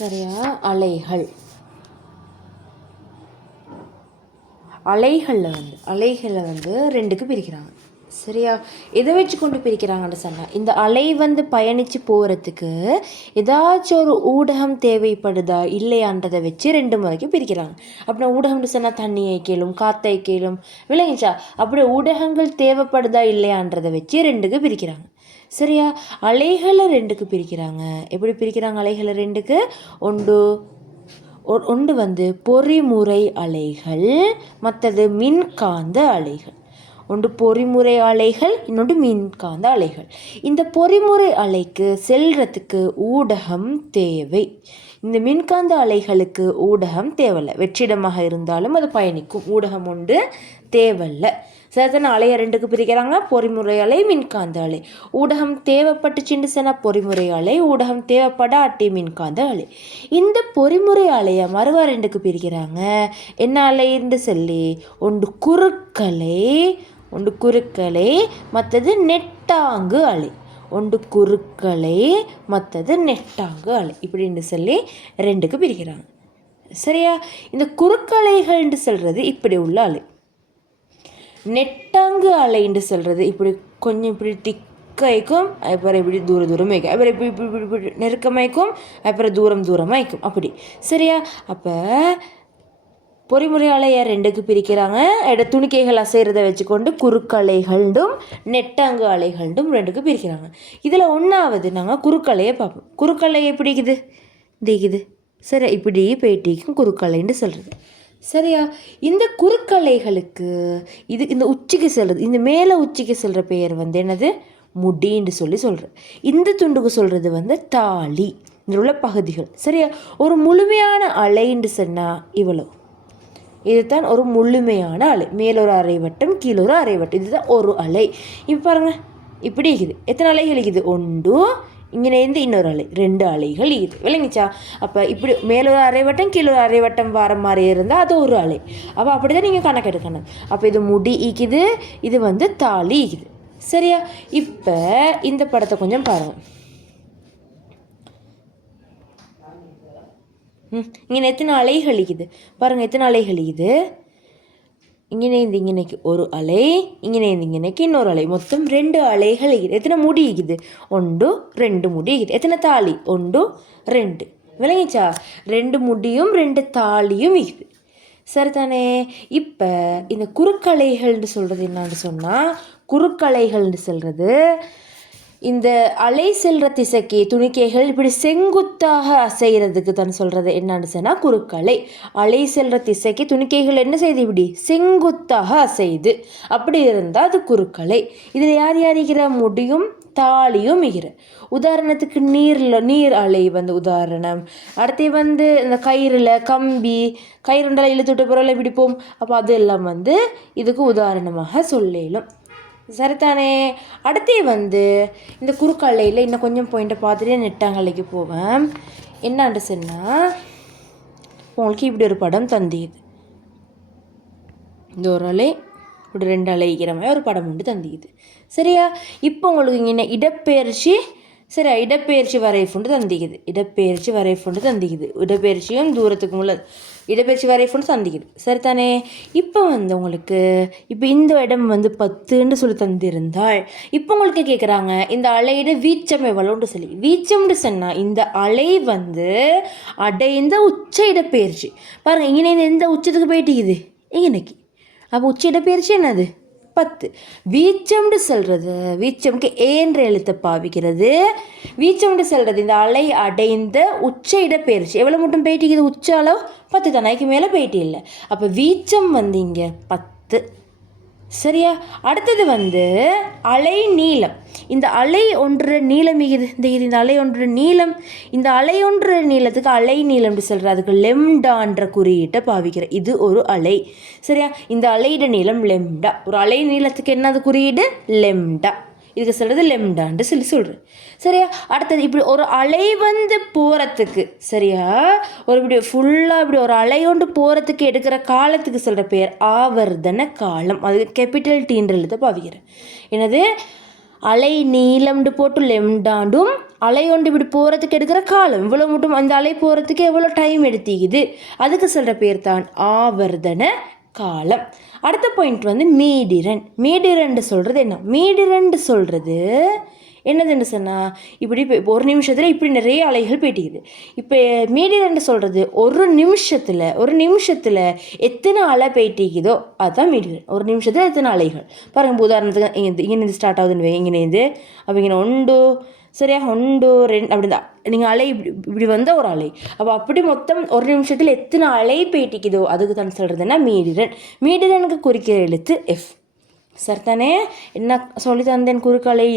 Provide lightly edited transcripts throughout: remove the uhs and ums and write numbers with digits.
சரியா? அலைகள். அலைகளை வந்து ரெண்டுக்கு பிரிக்கிறாங்க. சரியா? எதை வச்சு கொண்டு பிரிக்கிறாங்கன்னு சொன்னால், இந்த அலை வந்து பயணித்து போகிறதுக்கு ஏதாச்சும் ஒரு ஊடகம் தேவைப்படுதா இல்லையான்றதை வச்சு ரெண்டு முறைக்கு பிரிக்கிறாங்க. அப்படின்னா ஊடகம்னு சொன்னால் தண்ணியை கேளும், காற்றை கேளும், விளங்கிச்சா? அப்படி ஊடகங்கள் தேவைப்படுதா இல்லையான்றதை வச்சு ரெண்டுக்கு பிரிக்கிறாங்க. சரியா? அலைகளை ரெண்டுக்கு பிரிக்கிறாங்க. எப்படி பிரிக்கிறாங்க அலைகளை ரெண்டுக்கு? ஒன்று வந்து பொறிமுறை அலைகள், மற்றது மின்காந்த அலைகள். ஒன்று பொறிமுறை அலைகள், இன்னொன்று மின்காந்த அலைகள். இந்த பொறிமுறை அலைக்கு செல்றதுக்கு ஊடகம் தேவை. இந்த மின்காந்த அலைகளுக்கு ஊடகம் தேவையில்லை. வெற்றிடமாக இருந்தாலும் அது பயணிக்கும். ஊடகம் ஒன்று தேவையில்லை. சரிதான? அலையை ரெண்டுக்கு பிரிக்கிறாங்க. பொறிமுறை அலை, மின்காந்த அலை. ஊடகம் தேவைப்பட்டுச்சுன்னு சொன்னால் பொறிமுறை அலை, ஊடகம் தேவைப்படாட்டி மின்காந்த அலை. இந்த பொறிமுறை அலையை மறுவா ரெண்டுக்கு பிரிக்கிறாங்க. என்ன அலைன்னு சொல்லி, ஒன்று குறுக்கலை, மற்றது நெட்டாங்கு அலை. ஒன்று குறுக்கலை, மற்றது நெட்டாங்கு அலை. இப்படின்னு சொல்லி ரெண்டுக்கு பிரிக்கிறாங்க. சரியா? இந்த குறுக்கலைகள்னு சொல்கிறது இப்படி உள்ள அலை. நெட்டாங்கு அலைன்னு சொல்கிறது இப்படி கொஞ்சம் இப்படி திக்காய்க்கும், அப்புறம் இப்படி தூரம் வைக்கும், அப்புறம் இப்படி நெருக்கமாய்க்கும், அப்புறம் தூரமாய்க்கும். அப்படி. சரியா? அப்போ பொறிமுறை அலையை ரெண்டுக்கு பிரிக்கிறாங்க. துணிக்கைகள் அசைகிறத வச்சுக்கொண்டு குறுக்கலைகளும் நெட்டாங்கு அலைகளும் ரெண்டுக்கு பிரிக்கிறாங்க. இதில் ஒன்றாவது நாங்கள் குறுக்கலையை பார்ப்போம். குறுக்கலை எப்படி இருக்குது? சரி, இப்படி பேட்டிக்கும் குறுக்கலைன்னு சொல்கிறது. சரியா? இந்த குறுக்கலைகளுக்கு இந்த உச்சிக்கு செல்வது, இந்த மேலே உச்சிக்கு செல்கிற பெயர் வந்து என்னது? முடின்னு சொல்கிறது. இந்த துண்டுக்கு சொல்கிறது வந்து தாலி. இதில் உள்ள பகுதிகள். சரியா? ஒரு முழுமையான அலைன்னு சொன்னால் இவ்வளோ. இதுதான் ஒரு முழுமையான அலை. மேலொரு அரைவட்டம், கீழொரு அரைவட்டம். இதுதான் ஒரு அலை. இப்போ பாருங்கள், இப்படி இருக்குது. எத்தனை அலைகள் இருக்குது? ஒன்று, இங்கேருந்து இன்னொரு அலை, ரெண்டு அலைகள் இருக்குது. விளங்கிச்சா? அப்போ இப்படி மேலொரு அரைவட்டம், கீழொரு அரைவட்டம் வர மாதிரி இருந்தால் அது ஒரு அலை. அப்போ அப்படி தான் நீங்கள் கணக்கெடுக்கணும். அப்போ இது முடி ஈக்குது, இது வந்து தாலி ஈக்குது. சரியா? இப்போ இந்த படத்தை கொஞ்சம் பாருங்கள். இங்கே எத்தனை அலைகள் இருக்குது பாருங்கள். எத்தனை அலைகள் இருக்குது? இங்கேக்கு ஒரு அலை, இங்கேக்கு இன்னொரு அலை. மொத்தம் ரெண்டு அலைகள் இருக்குது. எத்தனை முடி இருக்குது? ஒன்று, ரெண்டு முடி இருக்குது. எத்தனை தாலி? ஒன்று, ரெண்டு. விளங்கிச்சா? ரெண்டு முடியும் ரெண்டு தாலியும் இருக்குது. சரிதானே? இப்போ இந்த குறுக்கலைகள்னு சொல்கிறது என்னான்னு சொன்னால், குறுக்கலைகள்னு சொல்கிறது இந்த அலை செல்கிற திசைக்கு துணிக்கைகள் இப்படி செங்குத்தாக அசைகிறதுக்கு தான் சொல்கிறது என்னன்னு சொன்னால் குறுக்கலை. அலை செல்கிற திசைக்கு துணிக்கைகள் என்ன செய்யுது? இப்படி செங்குத்தாக அசையுது. அப்படி இருந்தால் அது குறுக்கலை. இதில் யார் இருக்கிற? முடியும் தாலியும் மிகிற. உதாரணத்துக்கு நீர் அலை வந்து உதாரணம். அடுத்து வந்து இந்த கயிறில் கயிறுண்டலை இழுத்துட்டு பொருளை பிடிப்போம். அப்போ அதெல்லாம் வந்து இதுக்கு உதாரணமாக சொல்லலும். சரிதானே? அடுத்தே வந்து இந்த குறுக்கலையில் இன்னும் கொஞ்சம் பாயிண்ட்டை பார்த்துட்டு நெட்டாங்கலைக்கு போவேன். என்னான்னு சொன்னால், உங்களுக்கு இப்படி ஒரு படம் தந்திக்குது. இந்த ஒரு அலை, இப்படி ரெண்டு அலைக்கிற மாதிரி ஒரு படம் உண்டு தந்திக்குது. சரியா? இப்போ உங்களுக்கு இங்கே இடப்பெயர்ச்சி, சரி, இடப்பெயர்ச்சி வரைஃபுண்டு தந்திக்குது. இடப்பெயர்ச்சியும் தூரத்துக்கு உள்ள இடப்பெயர்ச்சி வரைஃபுண்டு தந்திக்குது. சரிதானே? இப்போ வந்து உங்களுக்கு இப்போ இந்த இடம் வந்து 10ன்னு சொல்லி தந்திருந்தால், இப்போ உங்களுக்கு கேட்குறாங்க இந்த அலையோட வீச்சம் எவ்வளோன்னு சொல்லி. வீச்சம்னு சொன்னால் இந்த அலை வந்து அடைந்த உச்ச இடப்பெயர்ச்சி. பாருங்கள், இங்கே எந்த உச்சத்துக்கு போயிட்டுக்குது? இங்கனைக்கு. அப்போ உச்ச இடப்பெயர்ச்சி என்னது? 10. வீச்சம்னு சொல்கிறது, வீச்சம்க்கு ஏன்ற எழுத்தை பாவிக்கிறது. வீச்சம்னு சொல்கிறது இந்த அலை அடைந்த உச்ச இடப்பெயர்ச்சி. எவ்வளோ மட்டும் போயிட்டு? உச்ச அளவு 10 தான், அதுக்கு மேலே போயிட்டு இல்லை. அப்போ வீச்சம் வந்து இங்கே 10. சரியா? அடுத்தது வந்து அலை நீளம். இந்த அலை ஒன்று நீளம் மிகுது. இந்த அலை ஒன்று நீளம். இந்த அலை ஒன்று நீளத்துக்கு அலை நீளம்னு சொல்கிற, அதுக்கு லெம்டான்ற குறியீட்டை பாவிக்கிற. இது ஒரு அலை. சரியா? இந்த அலையிட நீளம் லெம்டா. ஒரு அலை நீளத்துக்கு என்னது குறியீடு? லெம்டா. இதுக்கு சொல்கிறது லெம்டான்னு சொல்கிறேன். சரியா? அடுத்தது இப்படி ஒரு அலை வந்து போகிறதுக்கு, சரியா, ஒரு இப்படி ஃபுல்லாக இப்படி ஒரு அலை கொண்டு போகிறதுக்கு எடுக்கிற காலத்துக்கு சொல்கிற பேர் ஆவர்த்தன காலம். அது கேபிட்டல் டீன்ற எழுத பாவிக்கிறேன். என்னது? அலை நீளம்னு போட்டு லெம்டாண்டும் அலை ஒன்று இப்படி போகிறதுக்கு எடுக்கிற காலம் இவ்வளோ மட்டும் அந்த அலை போகிறதுக்கு எவ்வளோ டைம் எடுத்திக்குது அதுக்கு சொல்கிற பேர் தான் ஆவர்த்தன காலம். அடுத்த பாயிண்ட் வந்து மீடிரன். மீடிரன் சொல்கிறது என்ன? மீடிரன் சொல்கிறது என்னதுன்னு சொன்னால் இப்படி இப்போ ஒரு நிமிஷத்தில் இப்படி நிறைய அலைகள் போயிட்டிக்குது. இப்போ மீடிரன் சொல்கிறது ஒரு நிமிஷத்தில் எத்தனை அலை போயிட்டிக்குதோ அதுதான் மீடிரன். ஒரு நிமிஷத்தில் எத்தனை அலைகள் பாருங்கள். உதாரணத்துக்கு இங்கேருந்து ஸ்டார்ட் ஆகுதுன்னு வை, இங்கேருந்து அப்போ இங்கே 1 சரியா 1 2 அப்படி தான் நீங்கள் அலை இப்படி வந்தால் ஒரு அலை. அப்போ அப்படி மொத்தம் ஒரு நிமிஷத்தில் எத்தனை அலை போயிட்டிக்குதோ அதுக்கு தான் சொல்கிறதுன்னா மீடிரன். மீடிரனுக்கு குறிக்கிற எழுத்து எஃப். சரிதானே? என்ன சொல்லி தந்தேன்? குறுக்கலை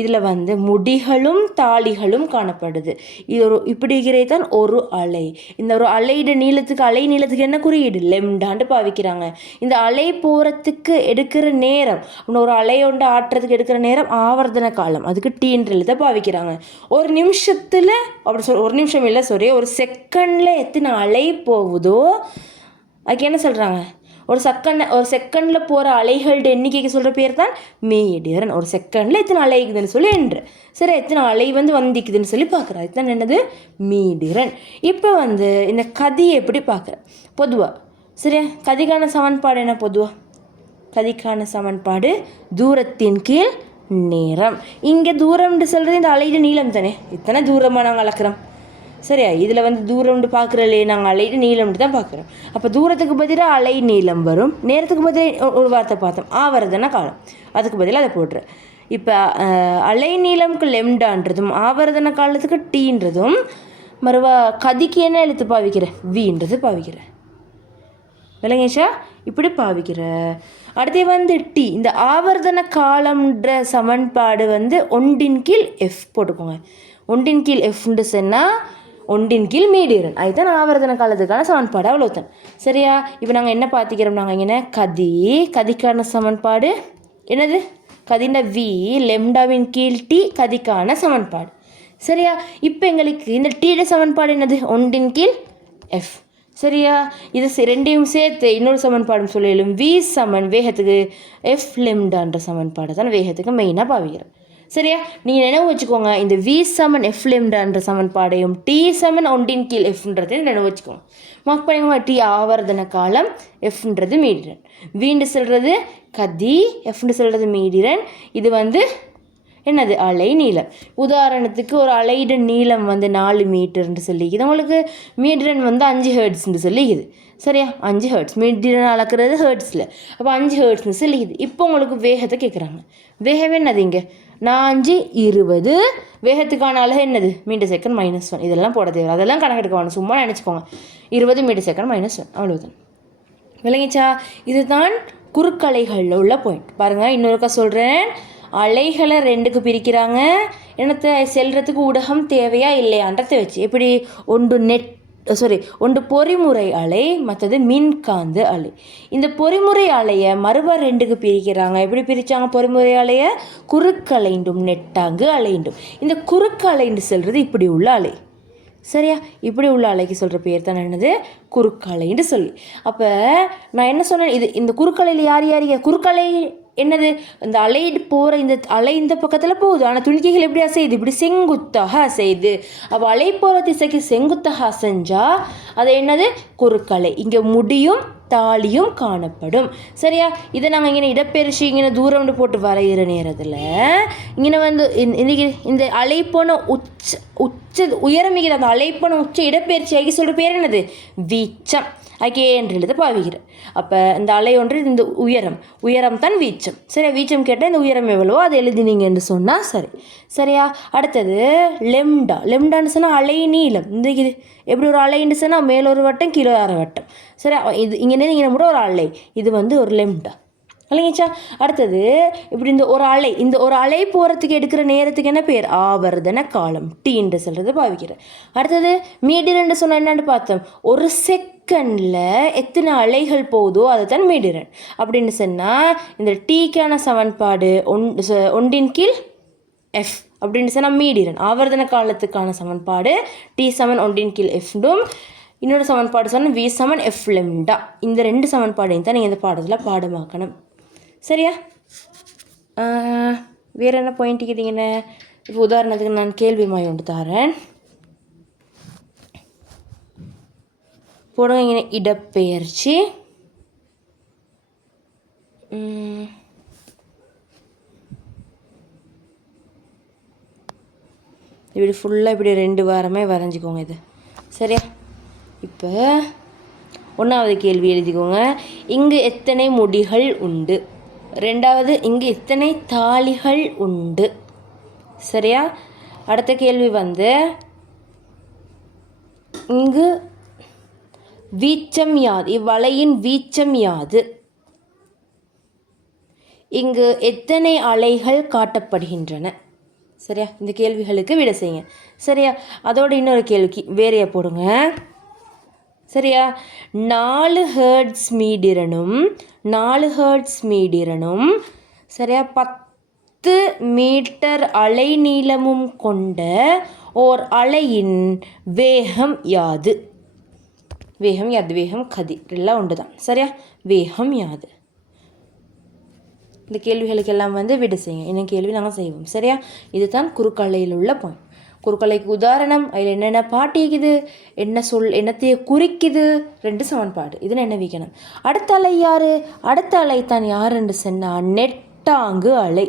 இதில் வந்து முடிகளும் தாளிகளும் காணப்படுது. இது இப்படிங்கிறது தான் ஒரு அலை. இந்த ஒரு அலை நீளத்துக்கு என்ன குறியீடு? லெம்டாண்டு பாவிக்கிறாங்க. இந்த அலை போகிறதுக்கு எடுக்கிற நேரம், ஒரு அலை ஒன்று ஆட்டுறதுக்கு எடுக்கிற நேரம் ஆவர்த்தன காலம், அதுக்கு டீன்ற எழுத பாவிக்கிறாங்க. ஒரு நிமிஷத்தில் அப்படி ஒரு நிமிஷம் இல்லை ஒரு செகண்டில் எத்தனை அலை போகுதோ அதுக்கு என்ன சொல்கிறாங்க? ஒரு செகண்டில் போகிற அலைகளோட எண்ணிக்கைக்கு சொல்கிற பேர் தான் மீடிரன். ஒரு செகண்டில் எத்தனை அலைக்குதுன்னு சொல்லி என்று சரி எத்தனை அலை வந்திக்குதுன்னு சொல்லி பார்க்குறேன். அதுதான் என்னது? மீடிரன். இப்போ வந்து இந்த கதியை எப்படி பார்க்குறேன் பொதுவாக? சரியா, கதிக்கான சமன்பாடு என்ன பொதுவாக? கதிக்கான சமன்பாடு தூரத்தின் கீழ் நேரம். இங்கே தூரம்னு சொல்கிறது இந்த அலையோட நீளம் தானே. இத்தனை தூரமாக நாங்கள் அளக்குறோம். சரியா, இதில் வந்து தூரம்னு பார்க்குறலே நாங்கள் அலையோட நீளம்னு தான் பார்க்குறோம். அப்போ தூரத்துக்கு பதிலாக அலை நீளம் வரும். நேரத்துக்கு பதிலாக ஒரு வார்த்தை பார்த்தோம் ஆவர்த்தன காலம், அதுக்கு பதிலாக அதை போடுறேன். இப்போ அலை நீளம்க்கு லெம்டான்றதும் ஆவர்த்தன காலத்துக்கு டீன்றதும் மறுவா கதிக்கு என்ன எழுத்து பாவிக்கிறேன்? வீன்றது பாவிக்கிறேன். விளங்கேஷா? இப்படி பாவிக்கிற. அடுத்து வந்து டி. இந்த ஆவர்த்தன காலம்ன்ற சமன்பாடு வந்து 1/கீழ் எஃப் போட்டுக்கோங்க. 1/கீழ் எஃப்ன்னு சொன்னால் 1/கீழ் மீடிரன். அதுதான் ஆவர்த்தன காலத்துக்கான சமன்பாடு. அவ்வளோதான். சரியா? இப்போ நாங்கள் என்ன பார்த்திக்கிறோம்? நாங்கள் இங்கே கதிக்கான சமன்பாடு என்னது? கதிண்ட வி லெம்டாவின் கீழ் டி கதிக்கான சமன்பாடு. சரியா? இப்போ எங்களுக்கு இந்த டீட சமன்பாடு என்னது? 1/கீழ் எஃப். சரியா? இது ரெண்டையும் சேர்த்து இன்னொரு சமன்பாடுன்னு சொல்லிடும். வி சமன் வேகத்துக்கு எஃப் லெம்டான்ற சமன்பாடு தான் வேகத்துக்கு மெயினாக பாவிக்கிறோம். சரியா? நீங்கள் நினைவு வச்சுக்கோங்க. இந்த வி சமன் எஃப் லெம்டான்ற சமன்பாடையும் டி சமன் 1/கீழ் எஃப்ன்றதையும் நினைவு வச்சுக்கோங்க. மார்க் பண்ணிக்கோங்க. டி ஆவர்த்தன காலம், எஃப்ன்றது மீடிரன். வீண்டு சொல்கிறது கதி, எஃப்னு சொல்கிறது மீடிரன். இது வந்து என்னது? அலை நீளம். உதாரணத்துக்கு ஒரு அலையோட நீளம் வந்து 4 மீட்டர்ன்னு சொல்லிக்குது. உங்களுக்கு மீடிரன் வந்து 5 ஹெர்ட்ஸ்ன்னு சொல்லிக்குது. சரியா? 5 ஹெர்ட்ஸ் மீடிரன் அளக்கிறது ஹெர்ட்ஸில். அப்போ 5 ஹெர்ட்ஸ்ன்னு சொல்லிக்குது. இப்போ உங்களுக்கு வேகத்தை கேட்குறாங்க. வேகம் என்னது? இங்கே 4 20. வேகத்துக்கான அலகு என்னது? Metre second -1. இதெல்லாம் போட தேவை, அதெல்லாம் கணக்கெடுக்க வேணும். சும்மா நினச்சிக்கோங்க. 20 மீட்டர் செகண்ட் -1. அவ்வளோதான். விளங்கிச்சா? இதுதான் குறுக்கலைகளில் உள்ள பாயிண்ட். பாருங்கள், இன்னொருக்கா சொல்கிறேன். அலைகளை 2க்கு பிரிக்கிறாங்க. என்னத்தை? செல்றதுக்கு ஊடகம் தேவையா இல்லையான்றதை வச்சு. எப்படி? ஒன்று பொறிமுறை அலை, மற்றது மின்காந்த அலை. இந்த பொறிமுறை அலையை மறுபா 2க்கு பிரிக்கிறாங்க. எப்படி பிரித்தாங்க? பொறிமுறை அலையை குறுக்கலைண்டும் நெட்டாங்கு அலைண்டும். இந்த குறுக்கு அலைண்டு செல்வது இப்படி உள்ள அலை. சரியா? இப்படி உள்ள அலைக்கு சொல்கிற பேர் தான் என்னது? குறுக்கலைன்னு சொல்லி. அப்போ நான் என்ன சொன்னேன்? இந்த குறுக்கலையில் யார் குறுக்கலை என்னது? இந்த அலை போகிற இந்த அலை இந்த பக்கத்தில் போகுது. ஆனால் துணிக்கைகள் எப்படி அசையுது? இப்படி செங்குத்தாக அசையுது. அப்போ அலை போகிற திசைக்கு செங்குத்தாக அசைஞ்சால் அது என்னது? குறுக்கலை. இங்கே முடியும் தாலியும் காணப்படும். சரியா? இதை நாங்கள் இங்கே இடப்பெயர்ச்சி இங்கே தூரம்னு போட்டு வரைகிற நேரத்தில் இங்கே வந்து இந்த அலை போன உயரமிகிற அந்த அலை போன இடப்பெயர்ச்சி ஆகி சொல்கிற பேர் என்னது? வீச்சம். ஆகே என்று எழுத பாவிக்கிறேன். அப்போ இந்த அலை ஒன்று இந்த உயரம் தான் வீச்சம். சரியா? வீச்சம் கேட்டால் இந்த உயரம் எவ்வளவோ அதை எழுதினீங்கன்னு சொன்னால் சரி. சரியா? அடுத்தது லெம்டான்னு சொன்னால் அலை நீளம். இந்த இது எப்படி ஒரு அலைன்னு சொன்னால் மேலே ஒரு வட்டம் கீழே 6 வட்டம். சரியா? இங்கே கூட ஒரு அலை. இது வந்து ஒரு லெம்டா. இல்லைங்கச்சா? அடுத்தது இப்படி இந்த ஒரு அலை போகிறதுக்கு எடுக்கிற நேரத்துக்கு என்ன பேர்? ஆவர்த்தன காலம், டீன்னு சொல்கிறது பாவிக்கிறேன். அடுத்தது மீடிரன் சொன்னால் என்னென்னு பார்த்தோம். ஒரு செகண்டில் எத்தனை அலைகள் போகுதோ அதை தான் மீடிரன். அப்படின்னு சொன்னால் இந்த டீக்கான சமன்பாடு 1/கீழ் எஃப் அப்படின்னு சொன்னால் மீடிரன். ஆவர்த்தன காலத்துக்கான சமன்பாடு டி சமன் 1/கீழ் எஃப்டும், இன்னொரு சமன்பாடு சொன்னால் வி சமன் எஃப் லெம்டா. இந்த 2 சமன்பாடையும் தான் நீங்கள் இந்த பாடத்தில் பாடமாக்கணும். சரியா? வேறு என்ன பாயிண்ட் இருக்குதுங்கண்ணே? இப்போ உதாரணத்துக்கு நான் கேள்வி மாய் ஒன்று தரேன். போடுங்க இடப்பெயர்ச்சி இப்படி ஃபுல்லாக இப்படி 2 வாரமே வரைஞ்சிக்கோங்க இது. சரியா? இப்போ 1வது கேள்வி எழுதிக்கோங்க. இங்கு எத்தனை முடிகள் உண்டு? 2வது இங்கு எத்தனை தாளிகள் உண்டு? சரியா? அடுத்த கேள்வி வந்து இங்கு வீச்சம் யாது? இவ்வலையின் வீச்சம் யாது? இங்கு எத்தனை அலைகள் காட்டப்படுகின்றன? சரியா? இந்த கேள்விகளுக்கு விட செய்யுங்க. சரியா? அதோட இன்னொரு கேள்விக்கு வேறைய போடுங்க. சரியா? 4 ஹெர்ட்ஸ் மீடிரனும் சரியா 10 மீட்டர் அலை நீளமும் கொண்ட ஓர் அலையின் வேகம் யாது? வேகம் கதிர் எல்லாம் ஒன்று தான். சரியா? வேகம் யாது? இந்த கேள்விகளுக்கெல்லாம் வந்து விட செய்யுங்க. இன்னும் கேள்வி நாங்கள் செய்வோம். சரியா? இதுதான் குறுக்கலையில் உள்ள பாயிண்ட். குறுக்கலைக்கு உதாரணம், அதில் என்னென்ன பாட்டு இருக்குது, என்னத்தைய குறிக்குது, 2 சமன்பாடு. இதில் என்ன வைக்கணும்? அடுத்த அலை யார்? அடுத்த அலை தான் யாருன்னு சொன்னால் நெட்டாங்கு அலை.